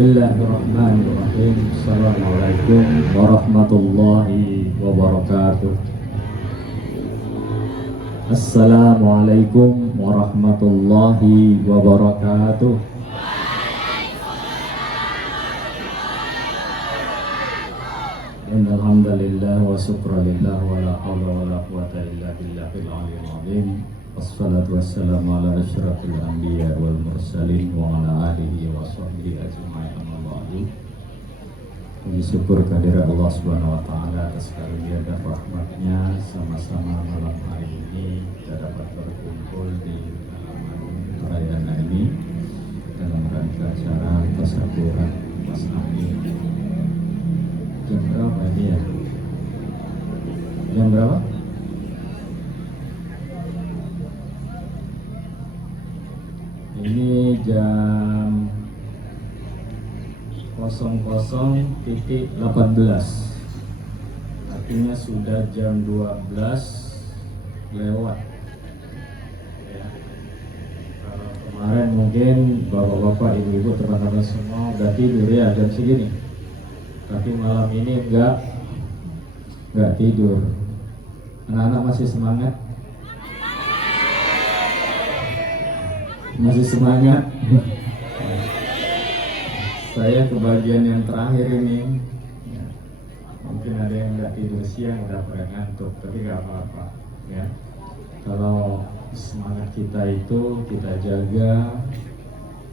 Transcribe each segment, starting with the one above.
Bismillahirrahmanirrahim. Assalamualaikum warahmatullahi wabarakatuh. Assalamualaikum warahmatullahi wabarakatuh. Innal hamdalillah wa syukralillah wa la haula wa la quwwata illa billahil aliyyil azim. Wassalatu wassalamu ala asyrafil anbiya wal mursalin wa ala alihi wa sahbihi ajma'in. Amma ba'du. Puji syukur kehadirat Allah Subhanahu wa taala atas karunia dan rahmatnya, sama-sama malam hari ini kita dapat berkumpul di perayaan ini dalam rangka acara tasawuran Mas Amin. Jam berapa ini ya? Jam berapa? Ini jam 00.18, artinya sudah jam 12 lewat ya. Kalau kemarin mungkin bapak-bapak, ibu-ibu, teman-teman semua udah tidur ya jam segini, tapi malam ini enggak tidur. Anak-anak masih semangat? Masih semangat? Saya kebagian yang terakhir ini ya. Mungkin ada yang nggak tidur siang, udah pada ngantuk, tapi nggak apa-apa ya. Kalau semangat kita itu kita jaga,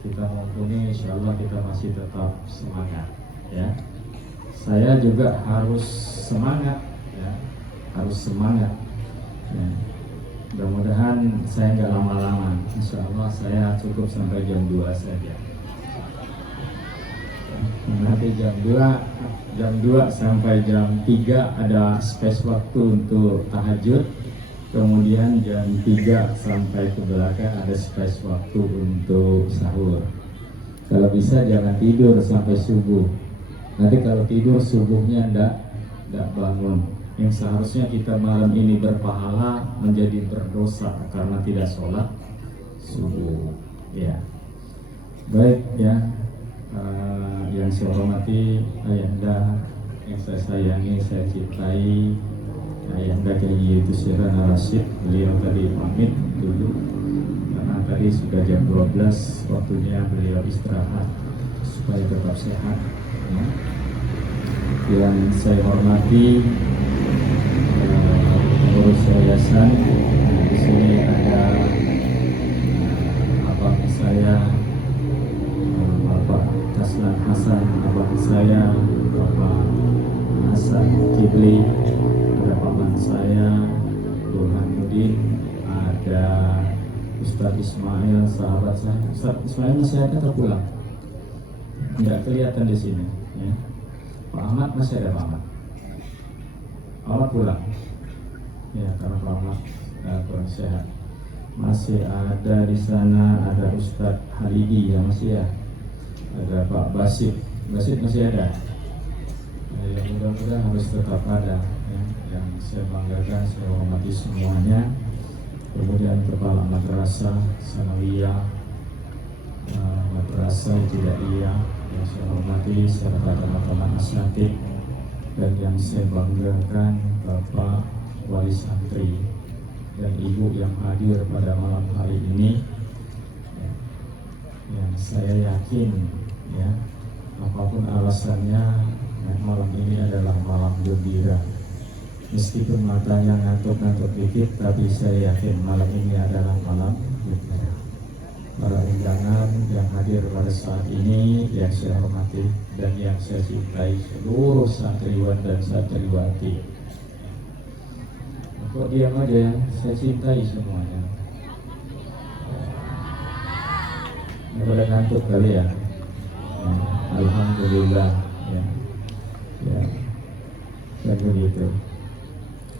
kita mumpuni, insya Allah kita masih tetap semangat ya. Saya juga harus semangat ya, harus semangat ya. Mudah-mudahan saya nggak lama-lama, insya Allah saya cukup sampai jam 2 saja. Nanti jam 2 sampai jam 3 ada space waktu untuk tahajud. Kemudian jam 3 sampai ke belakang ada space waktu untuk sahur. Kalau bisa jangan tidur sampai subuh. Nanti kalau tidur subuhnya enggak bangun. Yang seharusnya kita malam ini berpahala menjadi berdosa karena tidak sholat subuh ya. Baik ya. Yang saya hormati Ayahanda, yang saya sayangi, saya cintai Ayahanda Kiai Tusirana Rashid. Beliau tadi pamit dulu karena tadi sudah jam 12, waktunya beliau istirahat supaya tetap sehat ya. Yang saya hormati pengurus yayasan, di sini ada abang saya Bapak Kaslan Hasan, abang saya Bapak Hasan Kibli, ada paman saya Burhanuddin, ada Ustadz Ismail, sahabat saya. Ustadz Ismail masih ada atau pulang? Enggak kelihatan di sini ya. Pak Ahmad masih ada, Pak Ahmad? Ahmad pulang ya karena Pak Ahmad kurang sehat. Masih ada di sana, ada Ustadz Halidi ya, masih ya. Ada Pak Basit masih ada. Ya, mudah-mudahan harus tetap ada ya. Yang saya banggakan, saya hormati semuanya. Kemudian Kepala Madrasah Sanawiyah, Madrasah Ibtidaiyah yang saya hormati, serta teman-teman asatidz, dan yang saya banggakan Bapak Wali Santri dan Ibu yang hadir pada malam hari ini. Yang saya yakin ya, apapun alasannya, malam ini adalah malam gembira. Meskipun matanya ngantuk-ngantuk dikit, tapi saya yakin malam ini adalah malam gembira. Para undangan yang hadir pada saat ini yang saya hormati dan yang saya cintai, seluruh santriwan dan santriwati. Kok diam aja ya, saya cintai semuanya. Pada ngantuk kali ya. Alhamdulillah ya. Ya begitu.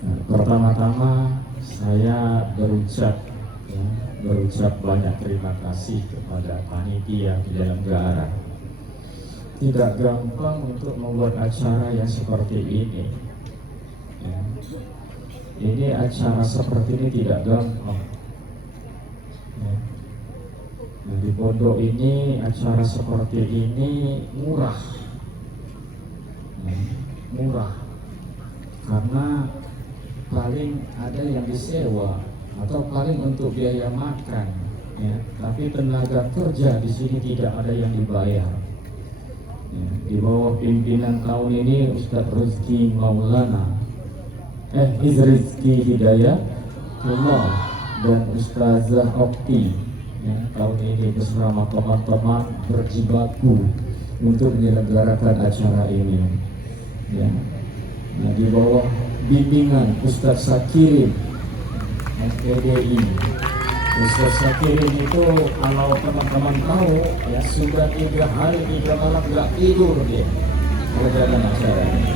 Nah, pertama-tama saya berucap banyak terima kasih kepada panitia penyelenggara. Tidak gampang untuk membuat acara yang seperti ini ya. Ini acara seperti ini tidak gampang ya. di pondok ini acara seperti ini murah, murah, karena paling ada yang disewa atau paling untuk biaya makan, ya. Tapi tenaga kerja di sini tidak ada yang dibayar. Ya, di bawah pimpinan tahun ini Ustadz Rizki Maulana, Rizki Hidayatullah dan Ustazah Okti, ya, tahun ini bersama teman-teman berjibaku untuk menyelenggarakan acara ini. Ya. Nah, di bawah bimbingan Ustadz Sakirin SPDI. Ustadz Sakirin itu kalau teman-teman tahu, ya sudah 3 hari 3 malam nggak tidur dia mengerjakan acara ini.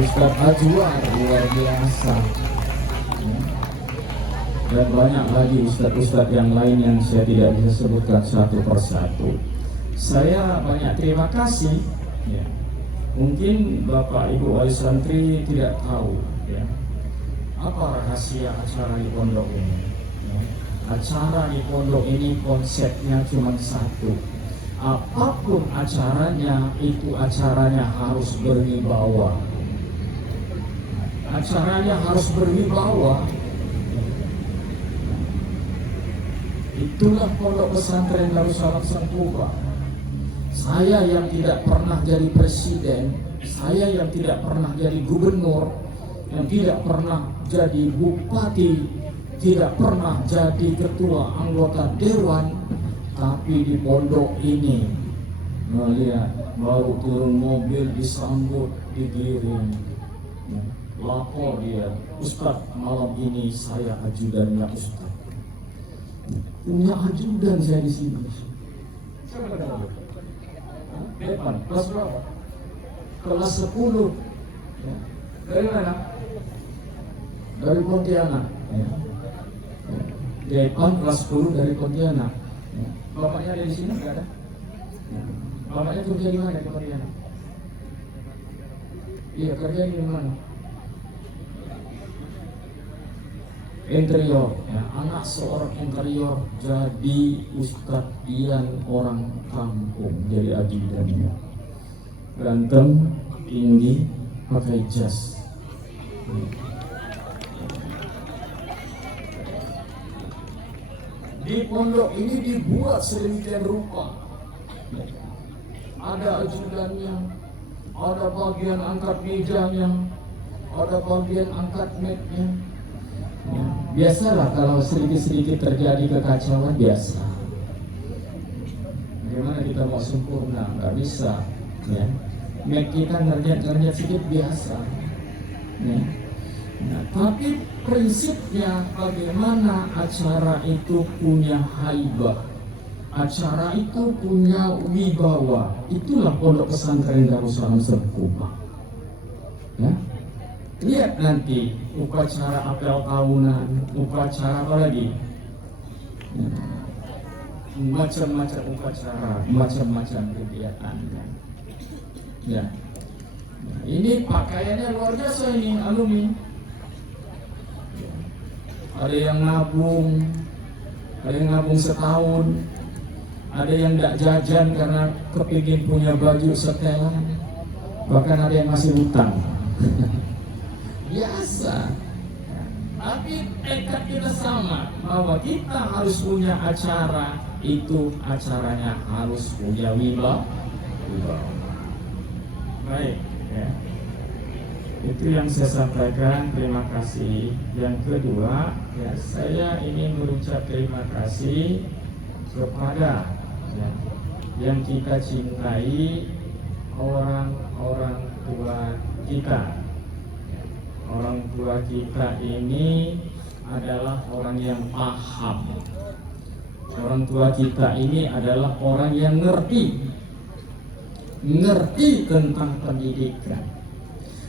Ustadz Ajwar luar biasa, ya. Dan banyak lagi ustadz-ustadz yang lain yang saya tidak bisa sebutkan satu persatu. Saya banyak terima kasih, ya. Mungkin Bapak Ibu wali santri tidak tahu, ya, apa rahasia acara di pondok ini. Ya. Acara di pondok ini konsepnya cuma satu. Apapun acaranya, itu acaranya harus berwibawa. Acaranya harus berwibawa. Itulah pondok pesantren Darussalam Sengkuba. Saya yang tidak pernah jadi presiden, saya yang tidak pernah jadi gubernur, yang tidak pernah jadi bupati, tidak pernah jadi ketua anggota dewan, tapi di pondok ini melihat baru turun mobil disambut, digiring, lapor dia, Ustadz malam ini saya ajudannya Ustadz. Punya ajudan saya di sini. Siapa nama? Depan, kelas berapa? Kelas 10. Ya. Dari mana? Dari Pontianak. Ya. Ya. Depan kelas 10 dari Pontianak. Ya. Bapaknya ada di sini nggak ada? Ya. Bapaknya kerja di mana di Pontianak? Iya, kerja di mana? Interior, ya, anak seorang interior jadi Ustadz Ian orang kampung, jadi ajudannya. Ganteng, tinggi, pakai jas. Di pondok ini dibuat sedemikian rupa. Ada ajudannya, ada bagian angkat mejanya, ada bagian angkat meknya. Ya, biasalah kalau sedikit-sedikit terjadi kekacauan, biasa. Bagaimana kita mau sempurna? Nggak bisa, ya. Mek kita ngerjat sedikit biasa, ya. Nah, tapi prinsipnya bagaimana acara itu punya haibah, acara itu punya wibawa. Itulah pondok pesantren Darussalam Sengkuba. Ya. Lihat nanti upacara apel tahunan, upacara apa lagi? Macam-macam upacara, macam-macam kegiatan. Ya, ini pakaiannya luar biasa ini alumni. Ada yang nabung, setahun, ada yang tidak jajan karena kepingin punya baju setelan, bahkan ada yang masih hutang. Biasa, tapi tekad kita sama bahwa kita harus punya acara, itu acaranya harus punya wibawa. Baik, ya. Itu yang saya sampaikan. Terima kasih. Yang kedua, ya, saya ingin mengucap terima kasih kepada, ya, yang kita cintai, orang-orang tua kita. Orang tua kita ini adalah orang yang paham. Orang tua kita ini adalah orang yang ngerti tentang pendidikan.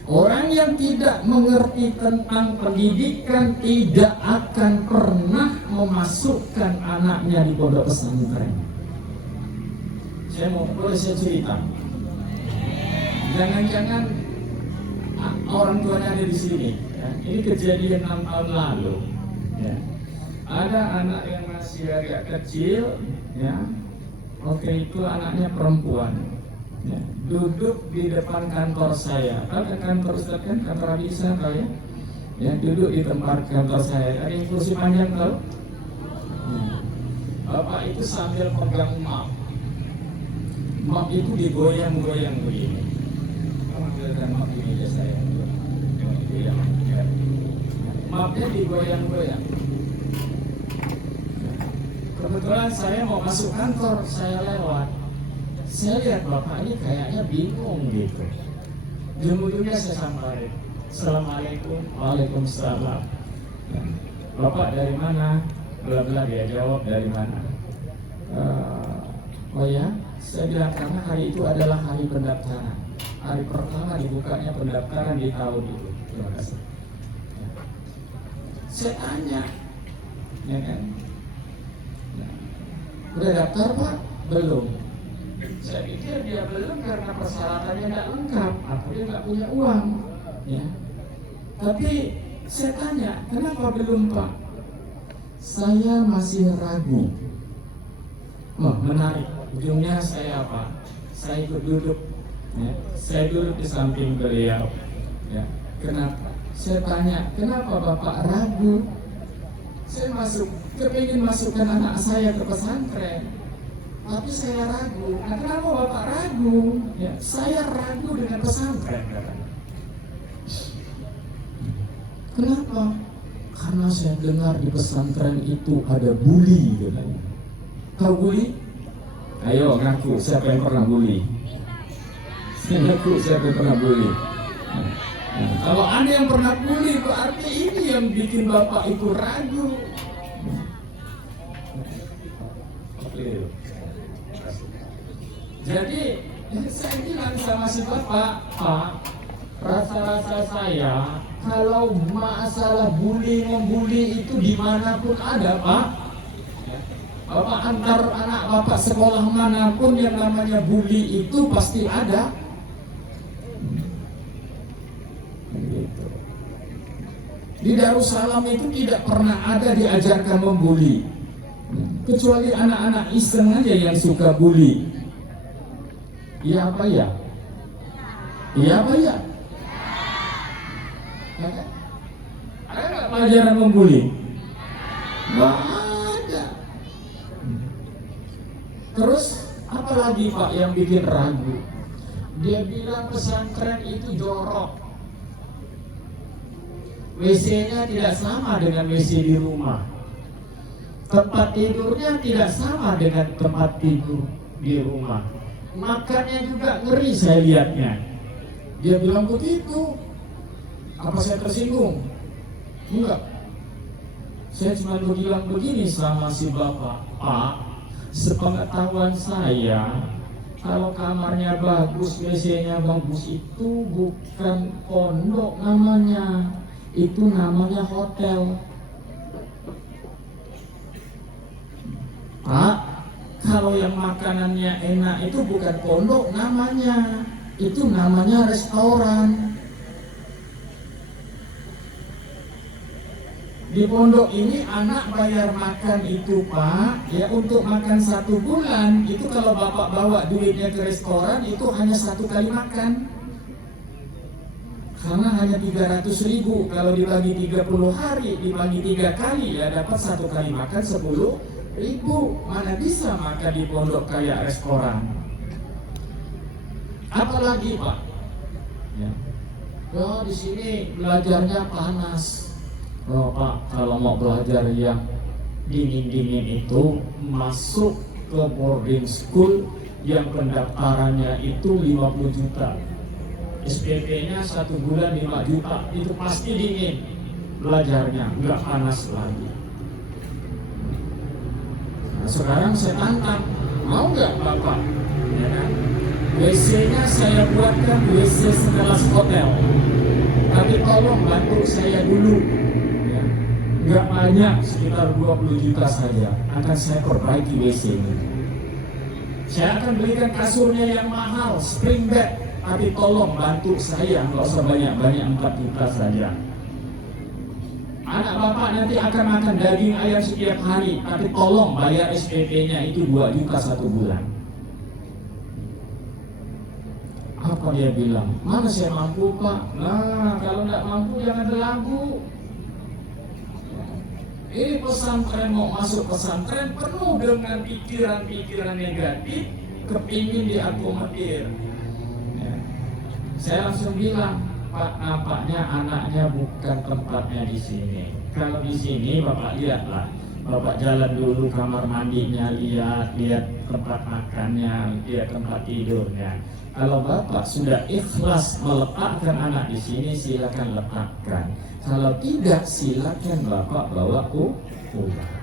Orang yang tidak mengerti tentang pendidikan tidak akan pernah memasukkan anaknya di pondok pesantren. Boleh saya cerita? Jangan-jangan orang tuanya ada di sini, ya. Ini kejadian 6 tahun lalu, ya. Ada anak yang masih agak kecil, ya, waktu itu anaknya perempuan, ya, duduk di depan kantor saya. Tahu kan kantor Ustaz kan, kantor Abisa tahu ya? Ya, duduk di tempat kantor saya. Ada yang kursi panjang tahu? Ya. Bapak itu sambil pegang map. Map itu digoyang-goyang begini. Ambilkan map di meja saya. Mapnya digoyang-goyang. Kebetulan saya mau masuk kantor, saya lewat. Saya lihat bapak ini kayaknya bingung gitu. Ujung-ujungnya saya sampaikan, Assalamualaikum, Waalaikumsalam. Bapak dari mana? Bla-bla, dia jawab dari mana. Oh ya, saya bilang karena hari itu adalah hari pendaftaran. Hari pertama dibukanya pendaftaran di tahun itu. Terima kasih. Saya tanya, ya kan? Udah daftar Pak? Belum. Saya pikir dia belum karena persyaratannya tidak lengkap, atau dia nggak punya uang. Ya. Tapi saya tanya, kenapa belum Pak? Saya masih ragu. Oh, menarik. Ujungnya saya apa? Saya ikut duduk. Ya. Saya duduk di samping beliau. Ya. Kenapa? Saya tanya, kenapa Bapak ragu? Saya kepingin masukkan anak saya ke pesantren, tapi saya ragu. Nah, kenapa Bapak ragu? Ya, saya ragu dengan pesantren. Kenapa? Karena saya dengar di pesantren itu ada bully. Tahu bully? Ayo ngaku, siapa yang pernah bully? Ngaku, siapa yang pernah bully? Nah, kalau Anda yang pernah bully, berarti ini yang bikin Bapak itu ragu. Jadi saya bilang sama si Bapak, Pak, rasa-rasa saya kalau masalah membuli itu dimanapun ada Pak. Bapak antar anak Bapak sekolah manapun yang namanya bully itu pasti ada. Di Darussalam itu tidak pernah ada diajarkan membuli, kecuali anak-anak iseng aja yang suka bully. Iya apa ya? Iya apa ya? Ada nggak pelajaran membuli? Nggak ada. Terus apa lagi Pak yang bikin ragu? Dia bilang pesantren itu jorok. WC-nya tidak sama dengan WC di rumah. Tempat tidurnya tidak sama dengan tempat tidur di rumah. Makannya juga ngeri saya lihatnya. Dia bilang begitu. Apa saya tersinggung? Enggak. Saya cuma bilang begini sama si Bapak, Pak, sepengetahuan saya, kalau kamarnya bagus, WC-nya bagus itu bukan pondok namanya. Itu namanya hotel. Pak, kalau yang makanannya enak itu bukan pondok namanya, itu namanya restoran. Di pondok ini anak bayar makan itu Pak, ya untuk makan 1 bulan. Itu kalau Bapak bawa duitnya ke restoran itu hanya 1 kali makan. Karena hanya 300.000, kalau dibagi 30 hari, dibagi 3 kali, ya dapat 1 kali makan 10.000. Mana bisa makan di pondok kayak restoran? Apalagi Pak? Ya. Oh, di sini belajarnya panas. Oh Pak, kalau mau belajar yang dingin-dingin itu masuk ke boarding school yang pendaftarannya itu 50 juta. SPP-nya 1 bulan 5 juta, itu pasti dingin belajarnya, nggak panas lagi. Nah, sekarang saya tantang, mau nggak Bapak? Ya kan? WC-nya saya buatkan WC sekelas hotel, tapi tolong bantu saya dulu. Ya. Nggak banyak, sekitar 20 juta saja, akan saya perbaiki WC ini. Saya akan belikan kasurnya yang mahal, spring bed. Tapi tolong bantu saya, nggak usah banyak-banyak, 4 juta saja. anak bapak nanti akan makan daging ayam setiap hari, tapi tolong bayar SPP-nya itu 2 juta 1 bulan. Apa dia bilang? Mana saya mampu pak? Nah kalau nggak mampu jangan berlagu. Ini pesantren mau masuk pesantren penuh dengan pikiran-pikiran negatif, kepingin diakomodir. Ya. Saya langsung bilang, Pak, nampaknya anaknya bukan tempatnya di sini. Kalau di sini Bapak lihatlah, Bapak jalan dulu kamar mandinya, lihat tempat makannya, lihat tempat tidurnya. Kalau Bapak sudah ikhlas meletakkan anak di sini, silakan letakkan. Kalau tidak, silakan Bapak bawa pulang.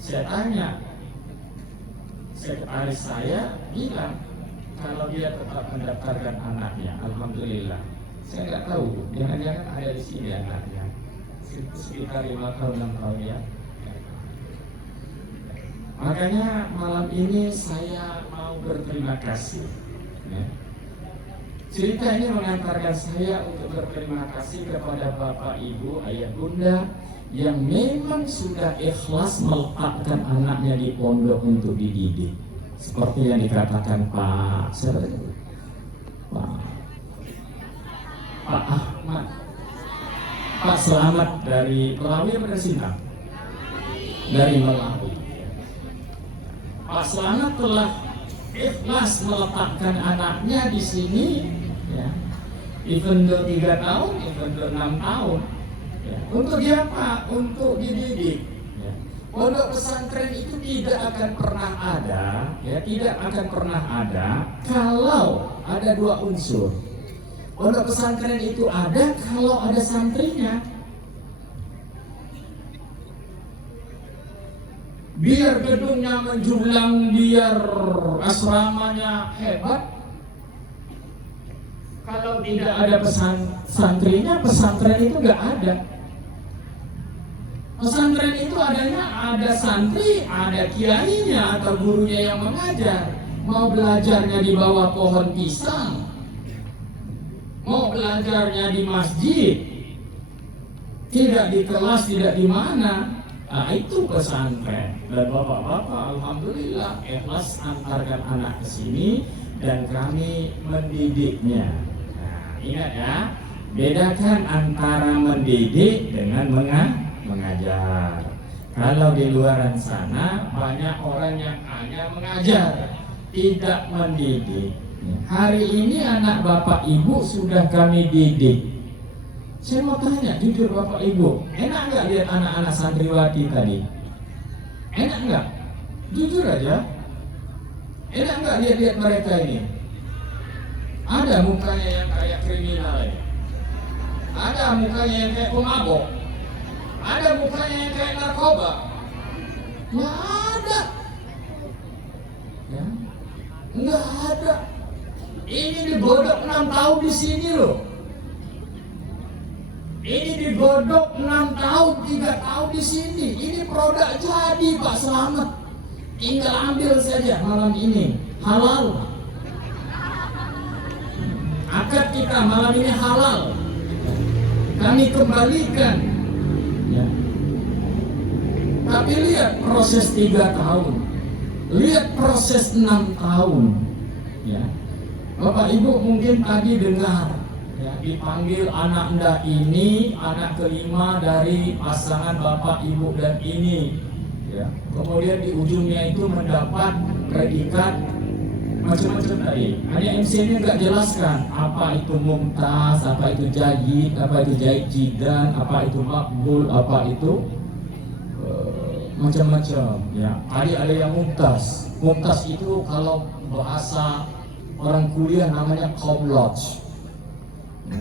Saya tanya, sekretaris saya bilang kalau dia tetap mendaftarkan anaknya, alhamdulillah. Saya nggak tahu, jangan-jangan ada di sini anaknya, sekitar 5 tahun 6 tahun ya. Makanya malam ini saya mau berterima kasih. Ya. Cerita ini mengantarkan saya untuk berterima kasih kepada Bapak, Ibu, Ayah, Bunda yang memang sudah ikhlas meletakkan anaknya di pondok untuk dididik. Seperti yang dikatakan Pak Ahmad, Pak Selamat dari Melawi atau Sintang? Dari Melawi. Pak Selamat telah ikhlas meletakkan anaknya di sini, ya. Even 3 tahun, even 6 tahun. Ya. Untuk apa? Untuk dididik. Ya. Pondok pesantren itu tidak akan pernah ada, ya, tidak akan pernah ada kalau ada 2 unsur. Pondok pesantren itu ada kalau ada santrinya. Biar gedungnya menjulang, biar asramanya hebat, kalau tidak ada santrinya, pesantren itu nggak ada. Pesantren itu adanya ada santri, ada kiainya atau gurunya yang mengajar. Mau belajarnya di bawah pohon pisang, mau belajarnya di masjid, tidak di kelas, tidak di mana. Nah, itu pesantren. Dan bapak-bapak alhamdulillah ikhlas antarkan anak ke sini dan kami mendidiknya. Nah, ingat ya, bedakan antara mendidik dengan mengajar. Kalau di luar sana banyak orang yang hanya mengajar, tidak mendidik. Hari ini anak bapak ibu sudah kami didik. Saya mau tanya, jujur Bapak Ibu, enak nggak lihat anak-anak santriwati tadi? Enak nggak? Jujur aja. Enak nggak lihat mereka ini? Ada mukanya yang kayak kriminal ya? Ada mukanya yang kayak pemabok? Ada mukanya yang kayak narkoba? Nggak ada. Ya? Nggak ada. Ini digodok 6 tahun di sini loh. Ini digodok 6 tahun, 3 tahun di sini. Ini produk jadi Pak Selamat. Tinggal ambil saja malam ini. Halal. Akad kita malam ini halal. Kami kembalikan. Ya. Tapi lihat proses 3 tahun. Lihat proses 6 tahun. Ya. Bapak Ibu mungkin tadi dengar. Ya, dipanggil anak Anda ini anak kelima dari pasangan bapak ibu dan ini, ya. Kemudian di ujungnya itu mendapat predikat macam-macam tadi. Hanya MC-nya nggak jelaskan apa itu mumtaz, apa itu jayid, apa itu jayid jidan, apa itu makbul, apa itu macam-macam. Ya, ada yang mumtaz. Mumtaz itu kalau bahasa orang kuliah namanya cum laude.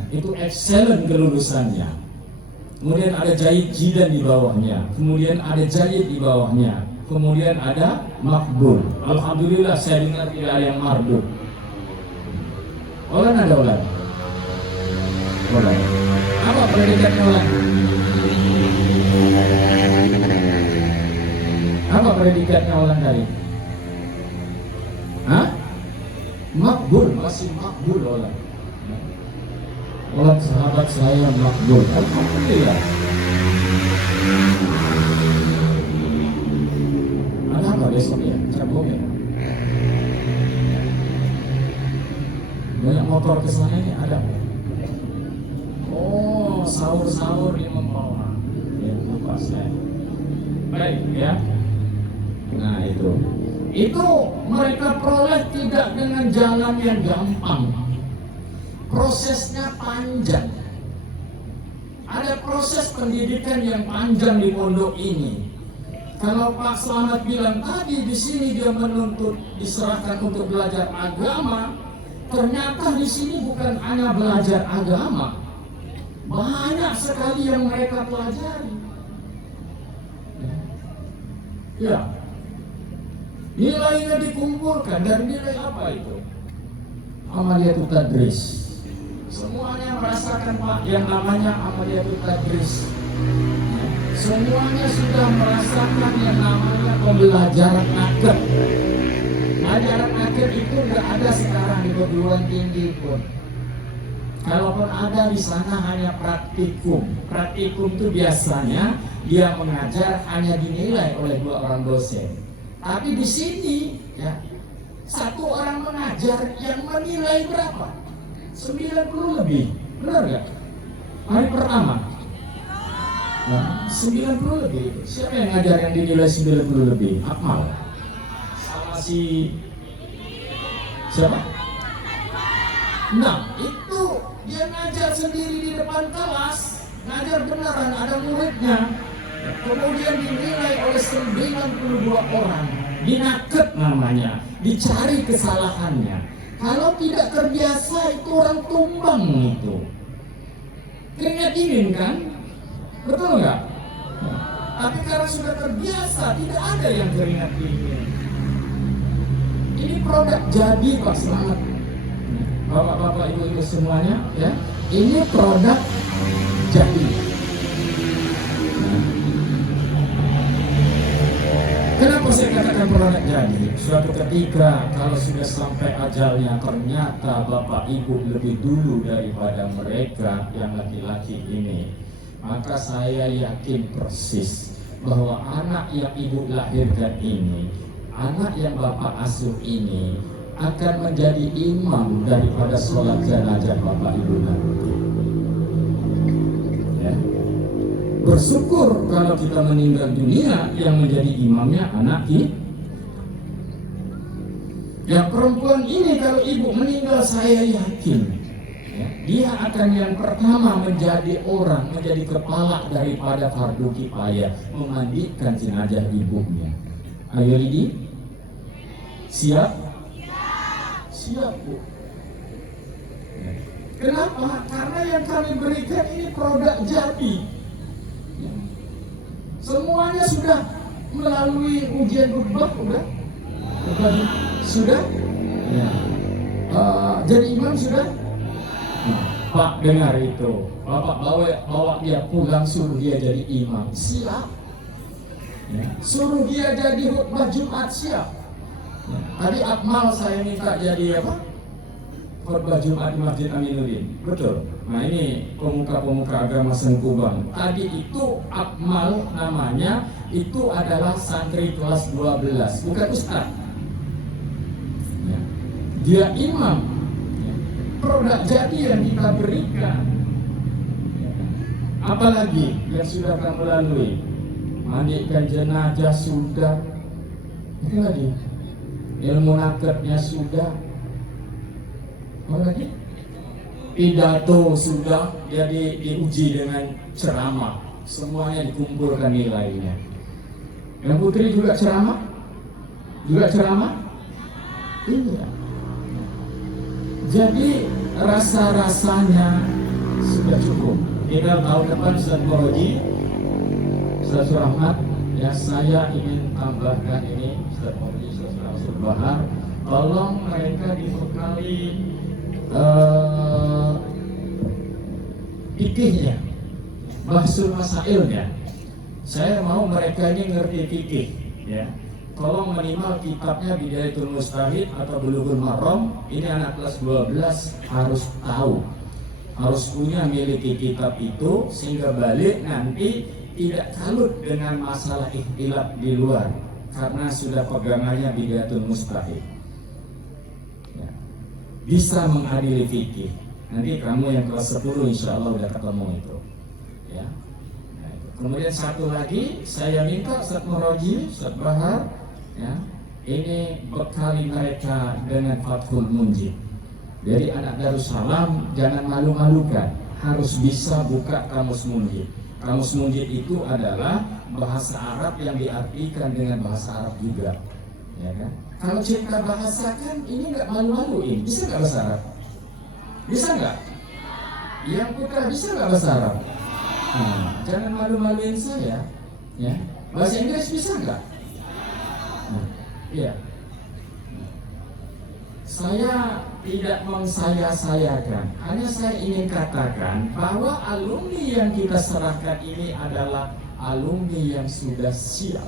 Itu excellent kelulusannya. Kemudian ada jayid jidan di bawahnya. Kemudian ada jayid di bawahnya. Kemudian ada makbul. Alhamdulillah saya dengar tidak ada yang marduk. Olan ada olan? Olan. Apa predikatnya olan? Apa predikatnya olan tadi? Hah? Makbul, masih makbul olan. Orang sahabat saya makbul, alhamdulillah. Ada apa besok ya? Cabut ya? Banyak motor ke sana ini ada. Oh, sahur-sahur ini membawa. Ya, lupa saya. Baik ya. Nah itu mereka peroleh tidak dengan jalan yang gampang. Prosesnya panjang. Ada proses pendidikan yang panjang di pondok ini. Kalau Pak Slamet bilang tadi di sini dia menuntut diserahkan untuk belajar agama, ternyata di sini bukan hanya belajar agama, banyak sekali yang mereka pelajari. Ya, nilainya dikumpulkan dari nilai apa itu? Amaliyatul tadris. Semuanya merasakan Pak yang namanya amaliyatul tadris. Semuanya sudah merasakan yang namanya pembelajaran akad. Pelajaran akad itu nggak ada sekarang di perguruan tinggi pun. Kalaupun ada di sana hanya praktikum. Praktikum itu biasanya dia mengajar hanya dinilai oleh 2 orang dosen. Tapi di sini ya 1 orang mengajar yang menilai berapa? 90 lebih, benar nggak? Hari pertama, nah, 90 lebih. Siapa yang ngajar yang dinilai 90 lebih? Akmal. Sama si siapa? Nah, itu dia ngajar sendiri di depan kelas, ngajar beneran, ada muridnya. Kemudian dinilai oleh 92 orang, dinaket namanya, dicari kesalahannya. Kalau tidak terbiasa itu orang tumbang itu. Keringat dingin kan? Betul nggak? Tapi karena sudah terbiasa, tidak ada yang keringat dingin. Ini produk jadi Pak Slamet. Bapak-bapak, ibu-ibu semuanya, ya. Ini produk jadi. Kenapa saya katakan produk jadi? Suatu ketika kalau sudah sampai ajalnya ternyata bapak ibu lebih dulu daripada mereka yang laki-laki ini, maka saya yakin persis bahwa anak yang ibu lahirkan ini, anak yang bapak asuh ini akan menjadi imam daripada sholat jenazah bapak ibu nanti. Ya. Bersyukur kalau kita meninggal dunia yang menjadi imamnya anak kita. Yang perempuan ini kalau ibu meninggal saya yakin ya, dia akan yang pertama menjadi orang, menjadi kepala daripada fardu kifayah memandikan jenazah ibunya. Ayo Lidi, siap? Siap Bu. Ya. Kenapa? Karena yang kami berikan ini produk jadi. Semuanya sudah melalui ujian rutbah, sudah? Ya. Jadi imam sudah? Nah, Pak dengar itu, Bapak bawa dia pulang, suruh dia jadi imam, siap. Ya. Suruh dia jadi khutbah Jumat, siap. Ya. Tadi Akmal saya minta jadi apa? Khutbah Jumat di Masjid Aminuddin, betul. Nah ini pemuka-pemuka agama Sengkubang. Tadi itu Akmal namanya, itu adalah santri kelas 12, bukan ustaz. Ya. Dia imam. Ya. Produk jadi yang kita berikan. Ya. Apalagi yang sudah kamu lalui? Mandikan jenazah sudah. Itu lagi. Ilmu naketnya sudah. Apa lagi? Pidato sudah, jadi diuji dengan ceramah, semuanya dikumpulkan nilainya. Yang putri juga ceramah? Juga ceramah? Iya. Jadi rasa-rasanya sudah cukup. Tinggal tahun depan Ustaz Moroji, Ustaz Rahmat, ya saya ingin tambahkan ini Ustaz Moroji, Ustaz Rasul Bahar, tolong mereka dibekali fikihnya, bahsul masailnya. Saya mau mereka ini ngerti fikih, ya. Tolong minimal kitabnya Bidayatul Mustahid atau Bulughul Maram. Ini anak kelas 12 harus tahu, harus punya miliki kitab itu, sehingga balik nanti tidak kalut dengan masalah ikhtilaf di luar karena sudah pegangannya bidatul mustahil. Ya. Bisa mengadili fikih. Nanti kamu yang kelas 10 insya Allah udah ketemu itu. Ya. Nah, itu. Kemudian satu lagi saya minta Ustaz Muroji, Ustaz Bahar, ya, ini bekali mereka dengan Fathul Munjid. Jadi anak Darussalam jangan malu-malukan, harus bisa buka Kamus Munjid. Kamus Munjid itu adalah bahasa Arab yang diartikan dengan bahasa Arab juga, ya kan? Kalau cinta bahasa kan ini nggak malu-maluin, bisa nggak bahasa Arab? Bisa nggak? Yang putra bisa nggak bahasa Arab? Nah, jangan malu-maluin saya, ya. Bahasa Inggris bisa nggak? Nah, iya. Saya tidak mensaya-sayakan, hanya saya ingin katakan bahwa alumni yang kita serahkan ini adalah alumni yang sudah siap,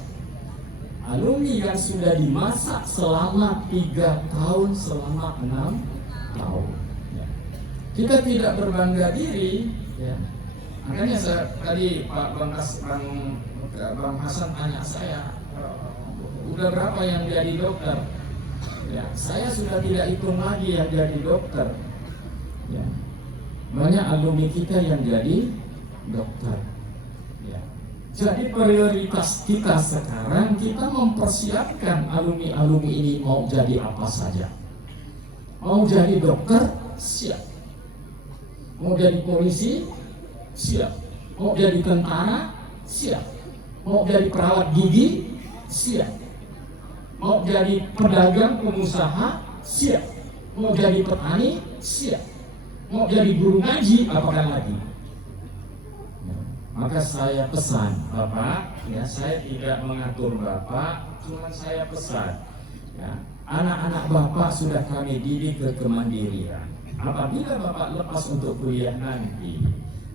alumni yang sudah dimasak selama 3 tahun, selama 6 tahun. Ya. Kita tidak berbangga diri, ya. Makanya tadi Bang Hasan tanya saya, udah berapa yang jadi dokter? Ya, saya sudah tidak hitung lagi yang jadi dokter. Ya. Banyak alumni kita yang jadi dokter. Ya. Jadi prioritas kita sekarang, kita mempersiapkan alumni-alumni ini mau jadi apa saja. Mau jadi dokter, siap. Mau jadi polisi, siap. Mau jadi tentara, siap. Mau jadi perawat gigi, siap. Mau jadi pedagang, pengusaha, siap. Mau jadi petani, siap. Mau jadi guru ngaji, apakah lagi? Ya. Maka saya pesan, Bapak, ya, saya tidak mengatur Bapak, cuma saya pesan, ya, anak-anak Bapak sudah kami didik ke kemandirian. Apabila Bapak lepas untuk kuliah nanti,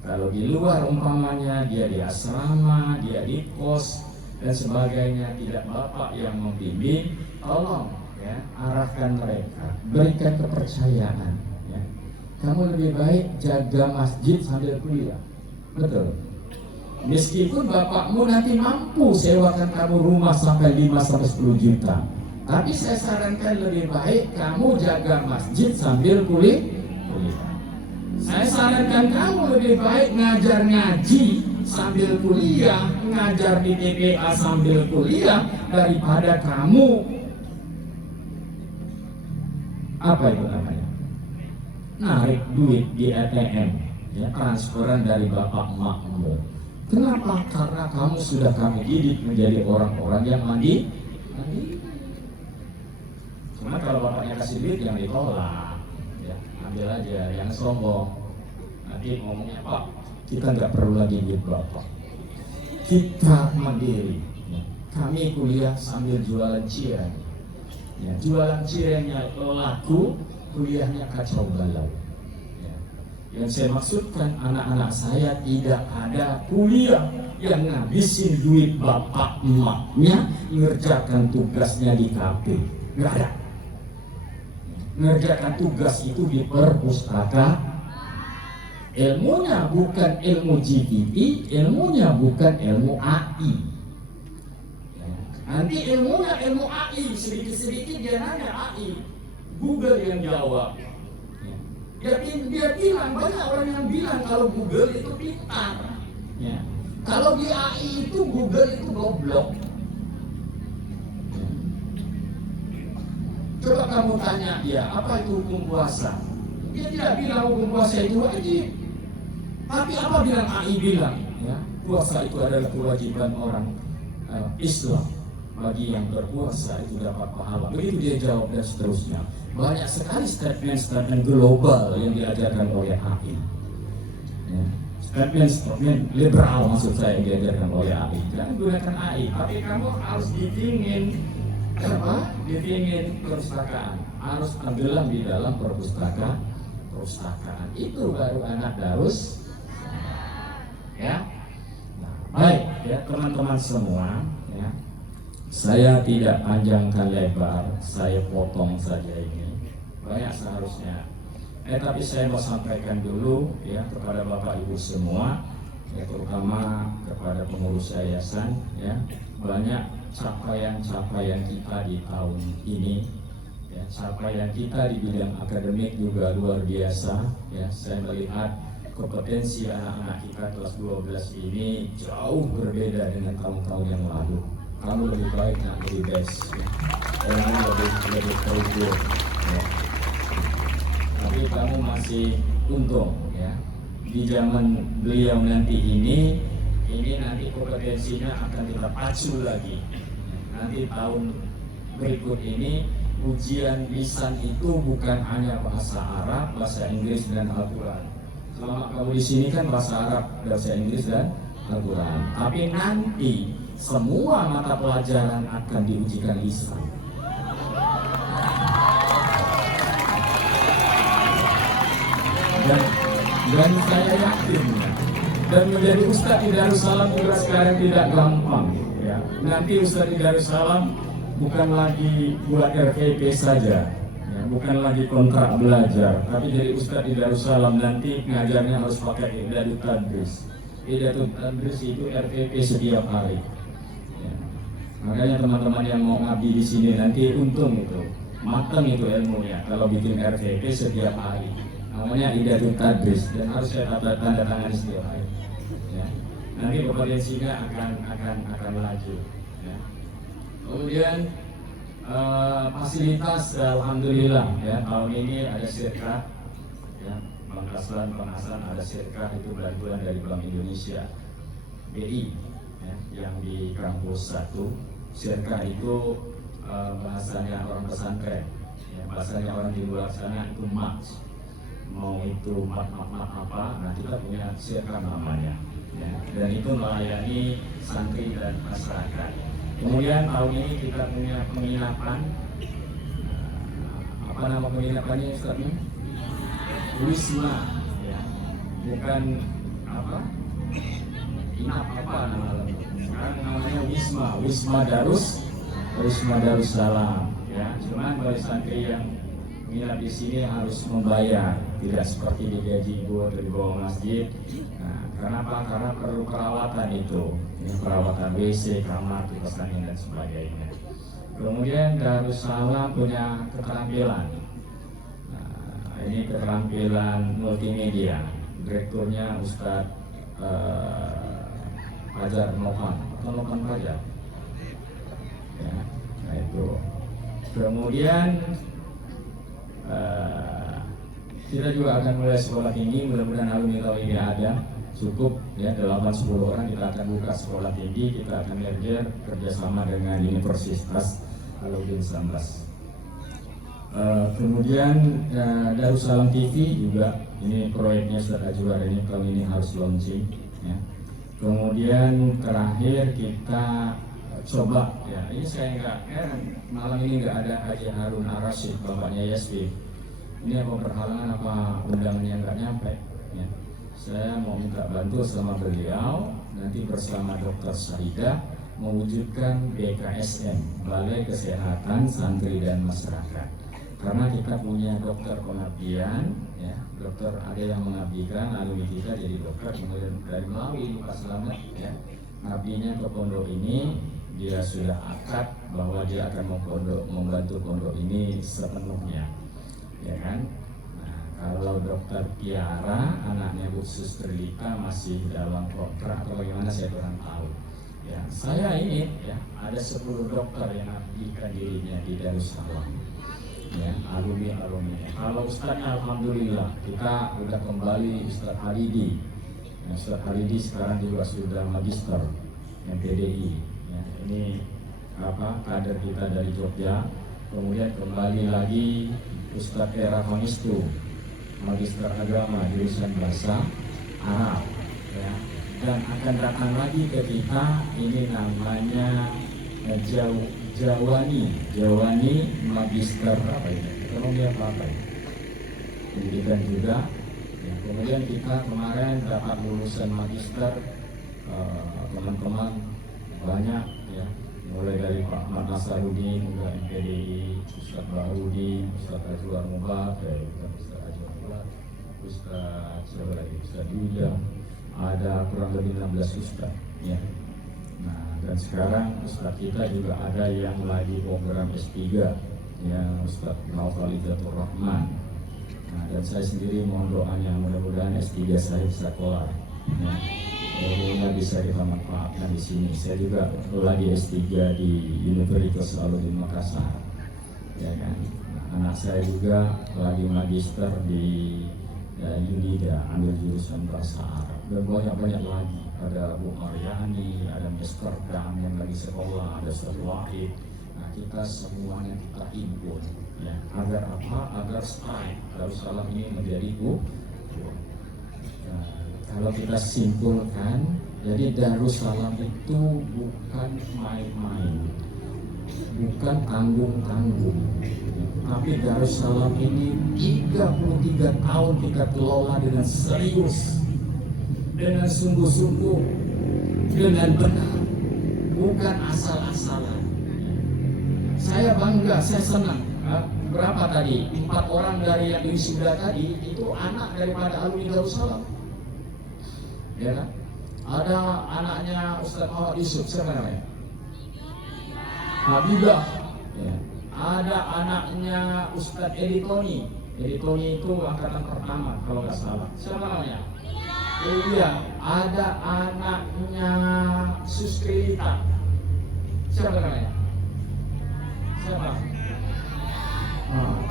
kalau di luar umpamanya dia di asrama, dia di kos dan sebagainya, tidak Bapak yang membimbing, tolong, ya, arahkan mereka, berikan kepercayaan, ya. Kamu lebih baik jaga masjid sambil kuliah, betul. Meskipun bapakmu nanti mampu sewakan kamu rumah sampai 5-10 juta, tapi saya sarankan lebih baik kamu jaga masjid sambil kuliah. Saya sarankan kamu lebih baik ngajar ngaji sambil kuliah, ngajar di TPA sambil kuliah, daripada kamu apa itu namanya, narik duit di ATM, ya, transferan dari bapak emakmu. Kenapa? Karena kamu sudah kami didik menjadi orang-orang yang mandi. Cuma kalau bapaknya kasih duit yang ditolak, ya, ambil aja, yang sombong. Nanti ngomongnya, Pak, kita nggak perlu lagi duit Bapak, kita mandiri. Kami kuliah sambil jualan cireng, ya, jualan cirengnya laku, kuliahnya kacau balau. Ya. Yang saya maksudkan, anak-anak saya tidak ada kuliah yang ngabisin duit bapak emaknya ngerjakan tugasnya di kafe, nggak ada. Ngerjakan tugas itu di perpustakaan. Ilmunya bukan ilmu GPT, ilmunya bukan ilmu AI. Nanti ilmunya ilmu AI, sedikit-sedikit dia nanya AI, Google yang jawab. Dia bilang, banyak orang yang bilang kalau Google itu pintar. Ya. Kalau di AI itu Google itu goblok. Coba kamu tanya dia, apa itu hukum puasa? Dia tidak bilang hukum puasa itu wajib. Tapi apa bilang AI bilang, ya, puasa itu adalah kewajiban orang Islam. Bagi yang berpuasa itu dapat pahala. Begitu dia jawab dan seterusnya. Banyak sekali statement-statement global yang diajarkan oleh AI. Ya. Statement liberal maksud saya yang diajarkan oleh AI. Jangan gunakan AI, tapi kamu harus dipingin perpustakaan. Harus tenggelam di dalam perpustakaan. Itu baru anak Darus. Ya, nah, baik ya teman-teman semua, ya. Saya tidak panjangkan lebar, saya potong saja ini. Banyak seharusnya. Tapi saya mau sampaikan dulu ya kepada Bapak Ibu semua, ya, terutama kepada pengurus yayasan, ya, banyak capaian-capaian kita di tahun ini, ya, capaian kita di bidang akademik juga luar biasa, ya. Saya melihat kompetensi anak-anak kita kelas 12 ini jauh berbeda dengan tahun-tahun yang lalu. Kamu lebih baik, nak, lebih best, ya. Kamu lebih terukur, ya. Tapi kamu masih untung, ya. Di zaman beliau nanti ini nanti kompetensinya akan kita pacu lagi. Nanti tahun berikut ini ujian lisan itu bukan hanya bahasa Arab, bahasa Inggris dan Al-Quran. Selama kamu di sini kan bahasa Arab, bahasa Inggris dan Al-Quran. Tapi nanti semua mata pelajaran akan diujikan lisan. Dan saya yakin, dan menjadi Ustadz di Darussalam juga sekarang tidak gampang, ya. Nanti Ustadz di Darussalam bukan lagi buat RVP saja, ya, bukan lagi kontrak belajar, tapi jadi Ustadz di Darussalam nanti ngajarnya harus pakai Idatul Tadris. Idatul Tadris itu RVP setiap hari, ya. Makanya teman-teman yang mau ngabdi di sini nanti untung itu, matang itu ilmunya kalau bikin RVP setiap hari. Namanya Idatul Tadris dan harus saya tanda tangan setiap hari, ya. Nanti kompetensinya akan laju, ya. Kemudian fasilitas, alhamdulillah, ya, tahun ini ada sirkah, ya, Bangkasan ada sirkah itu bantuan dari Bank Indonesia BI, ya, yang di kampus 1. Sirkah itu bahasanya orang pesantren, ya, bahasanya orang di luar sana itu MAX. Mau itu mat apa, nah kita punya sirkah namanya, ya, dan itu melayani santri dan masyarakat. Kemudian tahun ini kita punya penginapan, apa nama penginapannya Ustaz? Wisma, ya, bukan apa, inap apa namanya, sekarang namanya Wisma Darussalam, ya. Cuman bagi santri yang menginap di sini harus membayar, tidak seperti digaji ibu atau di bawah masjid. Nah, kenapa? Karena perlu perawatan itu, ini perawatan WC, kamar, kipas angin dan sebagainya. Kemudian Darussalam punya keterampilan. Nah, ini keterampilan multimedia. Direkturnya Ustadz Fajar Novan atau Novan Fajar. Ya, nah itu. Kemudian kita juga akan mulai sekolah tinggi, mudah-mudahan alumni tahun ini ada cukup, ya, 8-10 orang. Kita akan buka sekolah tinggi, kita akan merger kerjasama dengan Universitas Alauddin 19. Kemudian Darussalam TV juga, ini proyeknya Ustaz Ajwar ini tahun ini harus launching, ya. Kemudian terakhir kita coba, ya, ini saya nggak malam ini nggak ada Haji Harun Ar-Rasyid, bapaknya Yasfi. Ini apa perhalangan apa undangannya nggak nyampe, ya. Saya mau minta bantu sama beliau nanti bersama Dr. Saidah mewujudkan BKSM, Balai Kesehatan Santri dan Masyarakat. Karena kita punya dokter pengabdian, ya, dokter ada yang mengabdikan alumni kita jadi dokter, kemudian dari melalui Lukas Selamat, ya, ngabdinya ke pondok ini. Dia sudah akad bahwa dia akan membantu pondok ini sepenuhnya, ya kan? Nah, kalau Dokter Tiara, anaknya Bu Suster Lika masih dalam kontrak atau bagaimana saya kurang tahu. Ya, saya ingin, ya, ada 10 dokter yang abdikan dirinya di Darussalam, ya, alumni. Kalau Ustadznya alhamdulillah kita sudah kembali Ustadz Halidi. Ya, Ustadz Halidi sekarang juga sudah magister MPDI. Ini apa, kader kita dari Jogja. Kemudian kembali lagi Ustadz Era Honistu, magister agama jurusan bahasa Arab, ya. Dan akan datang lagi ke kita, ini namanya Jawani magister apa ini? Ekonomi apa ini? Pendidikan juga, ya. Kemudian kita kemarin dapat lulusan magister, teman-teman banyak, ya, mulai dari Pak Ahmad Nasarudin, juga MPDI, Ustaz Baharudin, Ustaz Ajwar Mubarak, Ustaz Ajwar Mubarak, Ustaz siapa lagi, Ustaz Yuda, ada kurang lebih 16 ustaz ya. Nah, dan sekarang ustaz kita juga ada yang lagi program S3 ya, Ustaz Naufal Idatul Rahman. Nah, dan saya sendiri mohon doanya mudah-mudahan S3 saya bisa kelar ya. Ilmunya bisa kita manfaatkan di sini. Saya juga lagi S3 di Universitas Alauddin Makassar ya kan. Anak saya juga lagi magister di Unida, ambil jurusan bahasa Arab, dan banyak lagi. Ada Bu Maryani, ada Mr. Dam yang lagi sekolah, ada Ustaz Wahid. Nah, kita semuanya kita himpun ya. Agar apa? Agar strike Darussalam ini menjadi kalau kita simpulkan, jadi Darussalam itu bukan main-main, bukan tanggung-tanggung, tapi Darussalam ini 33 tahun kita kelola dengan serius, dengan sungguh-sungguh, dengan benar, bukan asal-asalan. Saya bangga, saya senang. Berapa tadi? 4 orang dari yang wisuda tadi itu anak daripada alumni Darussalam. Ya kan? Ada anaknya Ustaz Muhammad Yusuf, siapa namanya? Habibah. Ya. Ada anaknya Ustaz Edi Tony. Edi Tony itu angkatan pertama kalau nggak salah. Siapa namanya? Iya. Ada anaknya Suskrita. Siapa namanya? Siapa?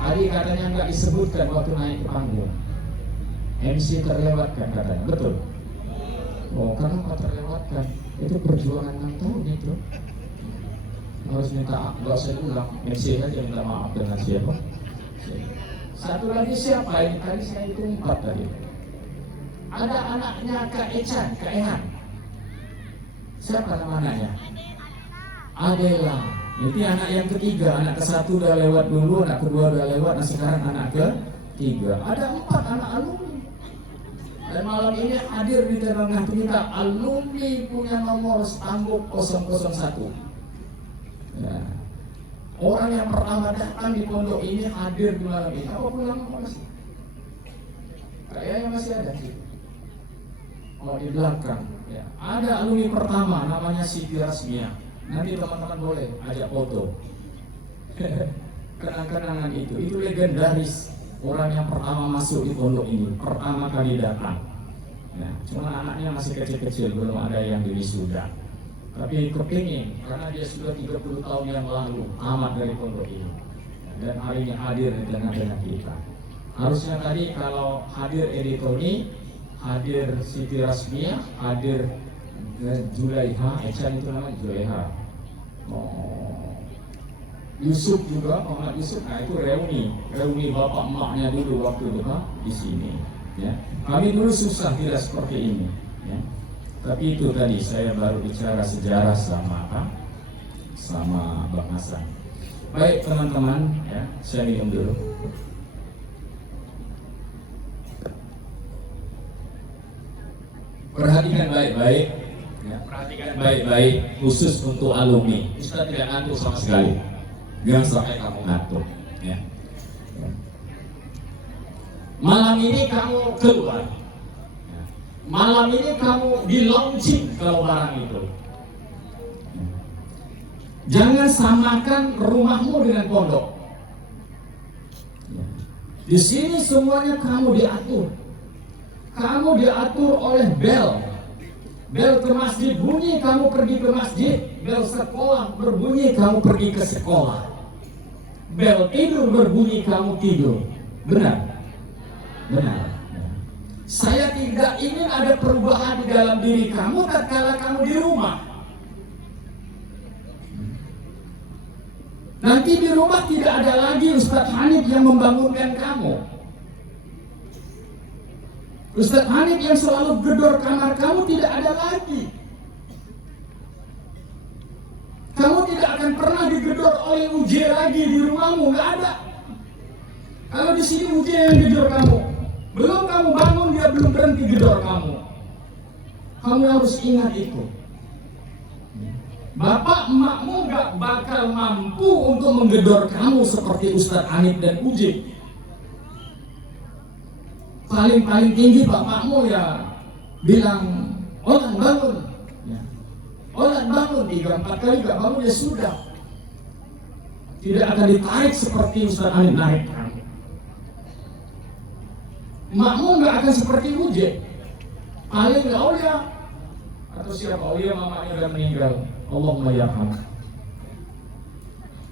Tadi katanya nggak disebutkan waktu naik ke panggung. MC terlewatkan katanya, betul? Oh, kenapa terlewatkan? Itu perjuangan 6 tahun itu. Harus minta, nggak usah ulang. MC aja minta maaf dengan siapa? Satu lagi siapa? Ini tadi saya itu 4 tadi. Ada anaknya Kak Ecan, Kak Ehan. Siapa nama anaknya? Adela. Itu anak yang ketiga. Anak ke-1 udah lewat dulu, anak kedua udah lewat, nah sekarang anak ke-3. Ada 4 anak alumni. Dan malam ini hadir di tengah kita alumni punya nomor stambuk 001. Ya. Orang yang pertama datang di pondok ini hadir di malam ini. Apa pulang masih? Kayaknya masih ada sih. Oh, di belakang. Ya. Ada alumni pertama namanya Siti Rasmia. Nanti teman-teman boleh ajak foto. Kenang-kenangan itu legendaris. Orang yang pertama masuk di pondok ini, pertama kali datang. Nah, cuma anaknya masih kecil-kecil, belum ada yang diwisuda. Tapi kepingin, karena dia sudah 30 tahun yang lalu tamat dari pondok ini. Dan hari ini hadir di tengah-tengah kita. Harusnya tadi kalau hadir Edi Tony, hadir Siti Rasmia, hadir Julaiha, Ecan itu namanya Julaiha. Yusuf juga, Muhammad Yusuf, nah itu reuni bapak emaknya dulu waktu itu di sini. Ya. Kami dulu susah tidak seperti ini. Ya. Tapi itu tadi saya baru bicara sejarah sama Bang Hasan. Baik teman-teman, ya, saya minum dulu. Perhatikan baik-baik, ya, perhatikan baik-baik, khusus untuk alumni. Ustaz tidak ngantuk sama sekali. Jangan sampai kamu ngantuk ya. Malam ini kamu keluar, malam ini kamu di launching kalau barang itu. Jangan samakan rumahmu dengan pondok. Di sini semuanya kamu diatur. Kamu diatur oleh bel. Bel ke masjid bunyi, kamu pergi ke masjid. Bel sekolah berbunyi, kamu pergi ke sekolah. Bel tidur berbunyi, kamu tidur. Benar? Benar. Saya tidak ingin ada perubahan di dalam diri kamu tatkala kamu di rumah. Nanti di rumah tidak ada lagi Ustadz Hanif yang membangunkan kamu. Ustadz Hanif yang selalu gedor kamar kamu tidak ada lagi. Kamu tidak akan pernah digedor oleh UJ lagi di rumahmu, nggak ada. Kalau di sini UJ yang gedor kamu, belum kamu bangun dia belum berhenti gedor kamu. Kamu harus ingat itu. Bapak emakmu nggak bakal mampu untuk menggedor kamu seperti Ustadz Hanif dan UJ. Paling tinggi bapakmu ya bilang Orang bangun, ya. Orang bangun 3-4 kali gak bangun ya sudah. Tidak akan ditarik seperti Ustaz Amin narik kamu. Makmu gak akan seperti Uje. Paling gak Aulia atau siapa Aulia mamanya udah meninggal. Allahumma yarham.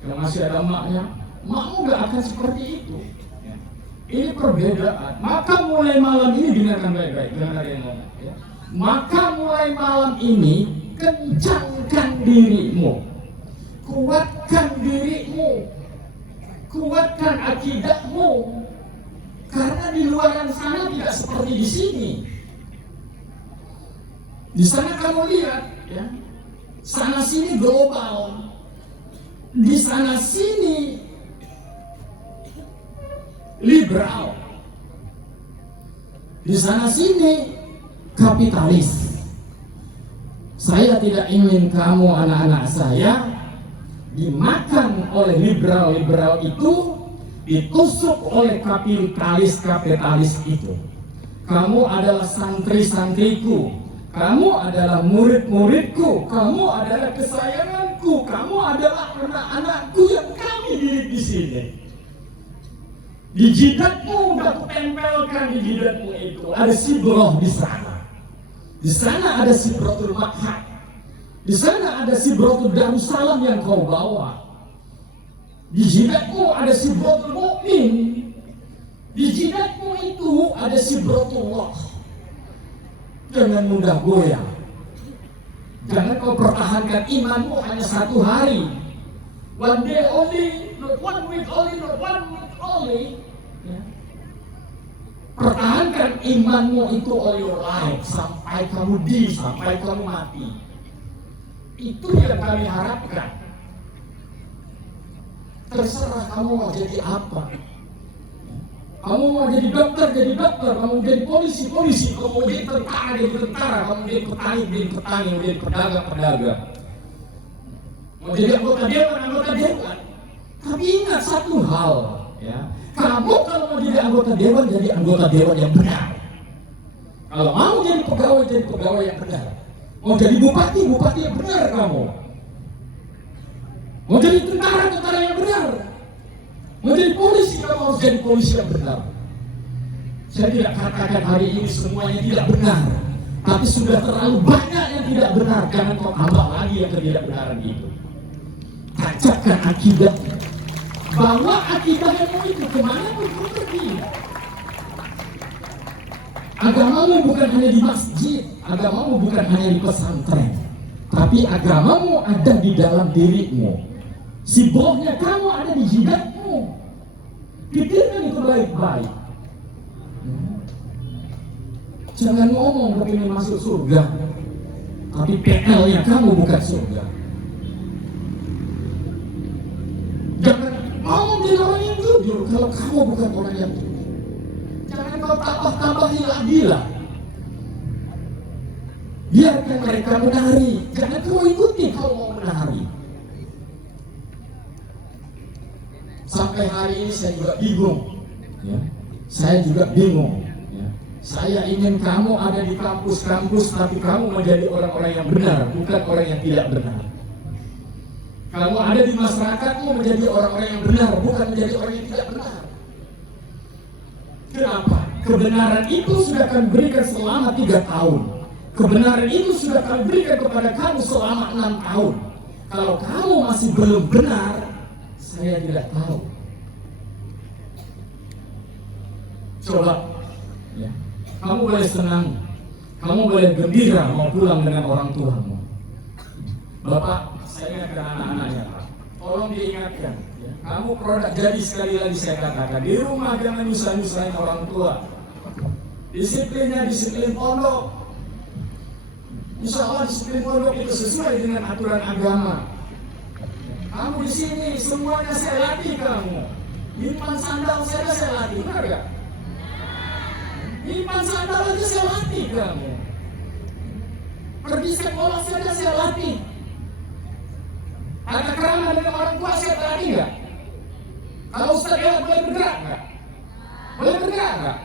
Yang masih ada maknya, makmu gak akan seperti itu. Ini perbedaan. Maka mulai malam ini dengarkan baik-baik, dengar yang ngomong. Ya. Maka mulai malam ini kencangkan dirimu, kuatkan dirimu, kuatkan akidahmu. Karena di luar sana tidak seperti di sini. Di sana kamu lihat, ya, sana sini global, di sana sini liberal, di sana sini kapitalis. Saya tidak ingin kamu anak-anak saya dimakan oleh liberal itu, ditusuk oleh kapitalis itu. Kamu adalah santri-santriku, kamu adalah murid-muridku, kamu adalah kesayanganku, kamu adalah anak-anakku yang kami didik di sini. Di jidatmu udah tempelkan, di jidatmu itu ada sibroh di sana. Di sana ada sibrotul makhad. Di sana ada sibrotul darussalam yang kau bawa. Di jidatmu ada sibrotul mukmin. Di jidatmu itu ada sibrotullah. Jangan mudah goyah. Jangan kau pertahankan imanmu hanya 1 hari. One day only, not 1 week only, not 1 month only. Ya. Pertahankan imanmu itu all your life sampai kamu sampai kamu mati. Itu yang kami harapkan. Terserah kamu mau jadi apa. Kamu mau jadi dokter, kamu jadi polisi, kamu mau jadi tentara, kamu jadi petani, mau jadi pedagang. Mau jadi anggota dewan. Tapi ingat satu hal, ya. Kamu kalau mau jadi anggota dewan yang benar. Kalau mau jadi pegawai yang benar. Mau jadi bupati yang benar kamu. Mau jadi tentara yang benar. Mau jadi polisi, kamu harus jadi polisi yang benar. Saya tidak katakan hari ini semuanya tidak benar, tapi sudah terlalu banyak yang tidak benar. Jangan kau tambah lagi yang ketidakbenaran itu. Tancapkan akidah, bawa akidahmu itu kemana pun kau pergi. Agamamu bukan hanya di masjid, agamamu bukan hanya di pesantren, tapi agamamu ada di dalam dirimu. Sibuknya kamu ada di jidatmu. Pikirkan itu baik-baik. Jangan ngomong kepingin masuk surga, tapi PL-nya kamu bukan surga. Jangan mau menjadi orang yang jujur kalau kamu bukan orang yang jujur. Jangan kau tambah-tambahi lagi lah. Biarkan mereka menari, jangan kau ikuti kalau mau menari. Sampai hari ini saya juga bingung, ya. Saya juga bingung, ya. Saya ingin kamu ada di kampus-kampus, tapi kamu menjadi orang-orang yang benar, bukan orang yang tidak benar. Kamu ada di masyarakatmu menjadi orang-orang yang benar, bukan menjadi orang yang tidak benar. Kenapa? Kebenaran itu sudah kami berikan selama 3 tahun. Kebenaran itu sudah kami berikan kepada kamu selama 6 tahun. Kalau kamu masih belum benar, saya tidak tahu. Coba, ya. Kamu boleh senang, kamu boleh gembira mau pulang dengan orang tuamu. Bapak, saya ingatkan anak-anaknya, Pak. Tolong diingatkan, ya. Kamu produk jadi, sekali lagi saya katakan, di rumah jangan nyusahin orang tua. Disiplinnya disiplin pondok. Insya Allah disiplin pondok itu sesuai dengan aturan agama. Kamu di sini semuanya saya latih kamu. Nyimpan sandal saya latih, benar gak? Nyimpan sandal aja saya latih kamu. Pergi sekolah saja saya latih. Ada kerana dengan orang tua saya latih gak? Kalau Ustaz boleh bergerak gak? Boleh bergerak gak?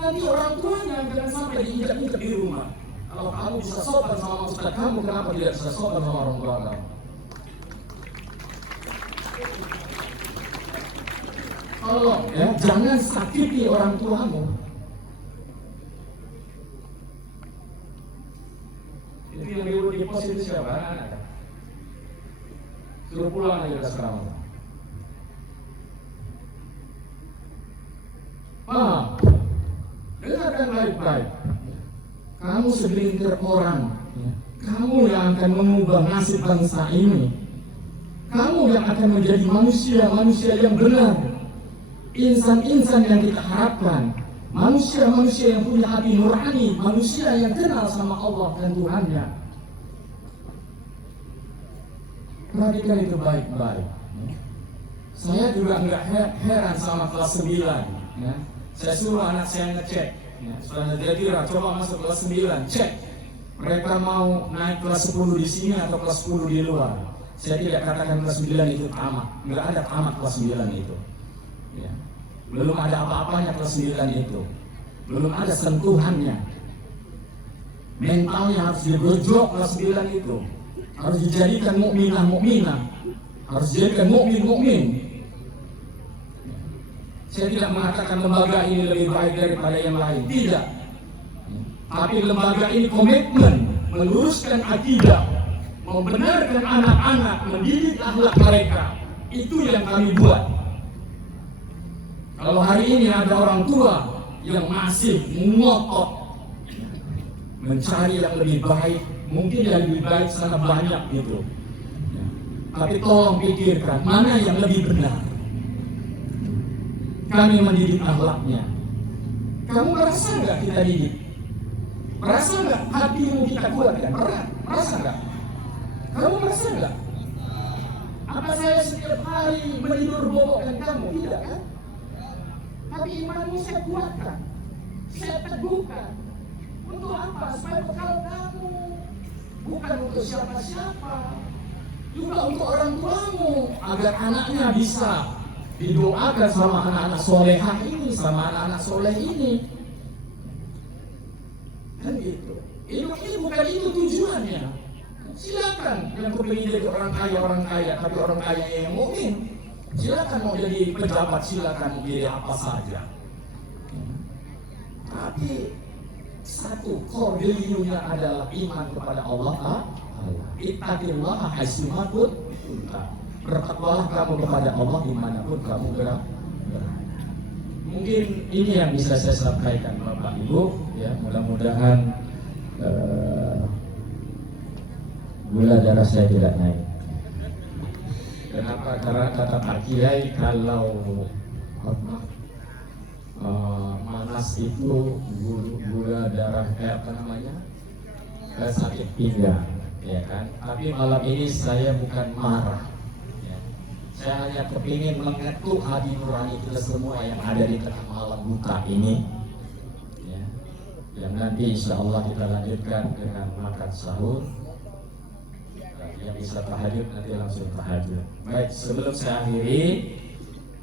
Nanti orang tuanya jangan sampai diinjak-injak di rumah. Kalau kamu bisa sopan sama ustaz kamu, kenapa tidak bisa sopan sama orang tua kamu? Tolong ya, jangan sakiti orang tuamu. Itu yang di pos itu siapa? Anak-anak. Suruh pulang aja sekarang. Dengarkan baik-baik. Kamu segelintir orang, kamu yang akan mengubah nasib bangsa ini. Kamu yang akan menjadi manusia yang benar, insan-insan yang kita harapkan, manusia yang punya hati nurani, manusia yang kenal sama Allah dan Tuhannya. Perhatikan itu baik-baik. Saya juga nggak heran sama kelas 9. Ya. Saya suruh anak saya ngecek. Ya. Setelah jadi coba masuk kelas 9, cek. Mereka mau naik kelas 10 di sini atau kelas 10 di luar. Saya tidak katakan kelas 9 itu tamat. Nggak ada tamat kelas 9 itu. Ya. Belum ada apa-apanya kelas 9 itu. Belum ada sentuhannya. Mentalnya harus digojok kelas 9 itu. Harus dijadikan mukminah, harus dijadikan mukmin. Saya tidak mengatakan lembaga ini lebih baik daripada yang lain, tidak. Tapi lembaga ini komitmen meluruskan akidah, membenarkan anak-anak, mendidik akhlak mereka. Itu yang kami buat. Kalau hari ini ada orang tua yang masih ngotot mencari yang lebih baik, mungkin yang lebih baik sangat banyak gitu. Ya. Tapi tolong pikirkan mana yang lebih benar. Kami mendidik akhlaknya. Kamu merasa nggak kita didik? Merasa nggak hatimu kita kuatkan? Merasa nggak? Kamu merasa nggak? Apa saya setiap hari menidur bobokkan kamu? Tidak kan? Tapi imanmu saya kuatkan, saya teguhkan. Untuk apa? Supaya bekal kamu. Bukan untuk siapa-siapa, juga untuk orang tuamu, agar anaknya bisa didoakan sama anak-anak solehah ini, sama anak-anak soleh ini. Kan gitu. Ini bukan itu tujuannya. Silakan yang kepingin jadi orang kaya, tapi orang kaya yang mukmin. Silakan mau jadi pejabat, silakan mau jadi apa saja. Tapi satu core value-nya adalah iman kepada Allah. Ittaqillaha haitsu kunta. Bertakwalah kamu kepada Allah dimanapun kamu berada. Mungkin ini yang bisa saya sampaikan Bapak Ibu. Ya, mudah-mudahan gula darah saya tidak naik. Kenapa? Karena kata Pak Kiai kalau manas itu gula darah sakit pinggang, ya kan? Tapi malam ini saya bukan marah, ya. Saya hanya kepingin mengetuk hati nurani kita semua yang ada di tengah malam buta ini, ya. Yang nanti insya Allah kita lanjutkan dengan makan sahur. Yang bisa tahajud nanti langsung tahajud. Baik, sebelum saya akhiri,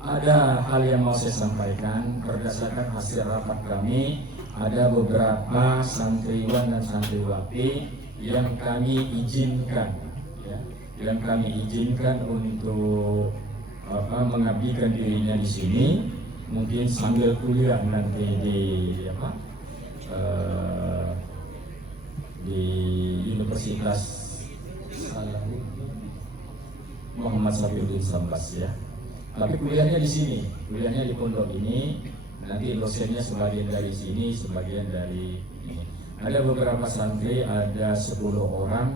ada hal yang mau saya sampaikan. Berdasarkan hasil rapat kami, ada beberapa santriwan dan santriwati yang kami izinkan, ya, yang kami izinkan untuk mengabdikan dirinya di sini, mungkin sambil kuliah nanti di Universitas Muhammad Safiuddin Sambas, ya. Tapi kuliahnya di sini, kuliahnya di pondok ini. Nanti dosennya sebagian dari sini, sebagian dari ini. Ada beberapa santri, ada 10 orang.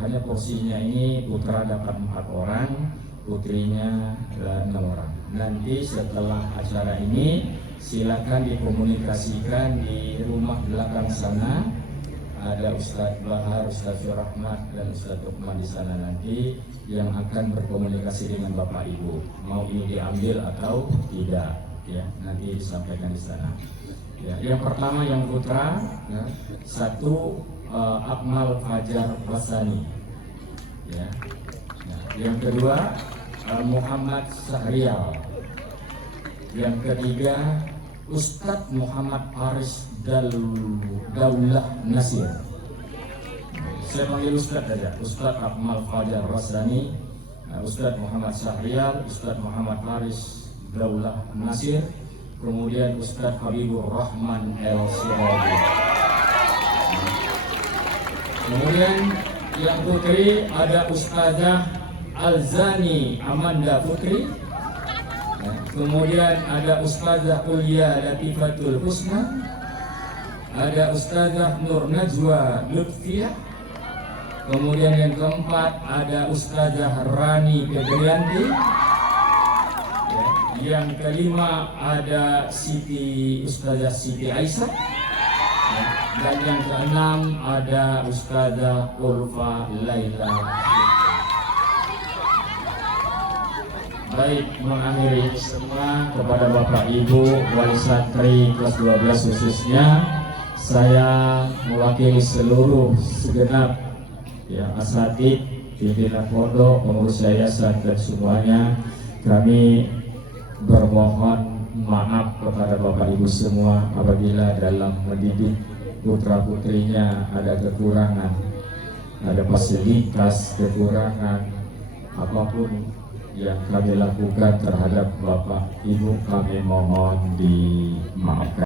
Hanya porsinya ini putra dapat 4 orang, putrinya 6 orang. Nanti setelah acara ini silakan dikomunikasikan di rumah belakang sana. Ada Ustadz Bahar, Ustadz Rahmat, dan Ustadz Lukman di sana nanti yang akan berkomunikasi dengan Bapak Ibu. Mau ini diambil atau tidak, ya, nanti disampaikan di sana. Ya, yang pertama yang putra, ya, 1 Akmal Fajar Basani, ya. Nah, yang kedua Muhammad Sahrial, yang ketiga Ustadz Muhammad Faris Daulah Nasir. Saya panggil Ustadz saja, Ustadz Akmal Fajar Rasani, Ustadz Muhammad Syahrial, Ustadz Muhammad Faris Daulah Nasir, kemudian Ustadz Habibur Rahman El Siraji. Kemudian yang putri ada Ustazah Alzani Amanda Putri. Kemudian ada Ustazah Ulia Latifatul Husna, ada Ustazah Nur Najwa Lutfiyah. Kemudian yang keempat ada Ustazah Rani Fedrianti. Yang kelima ada Ustazah Siti Aisyah. Dan yang keenam ada Ustazah Ulfa Laila. Baik, mengakhiri semua kepada Bapak Ibu wali santri kelas 12 khususnya, saya mewakili seluruh segenap asatid, pimpinan pondok, pengurus yayasan dan semuanya, kami bermohon maaf kepada Bapak Ibu semua apabila dalam mendidik putra putrinya ada kekurangan, ada fasilitas kekurangan apapun yang kami lakukan terhadap Bapak Ibu, kami mohon dimaafkan.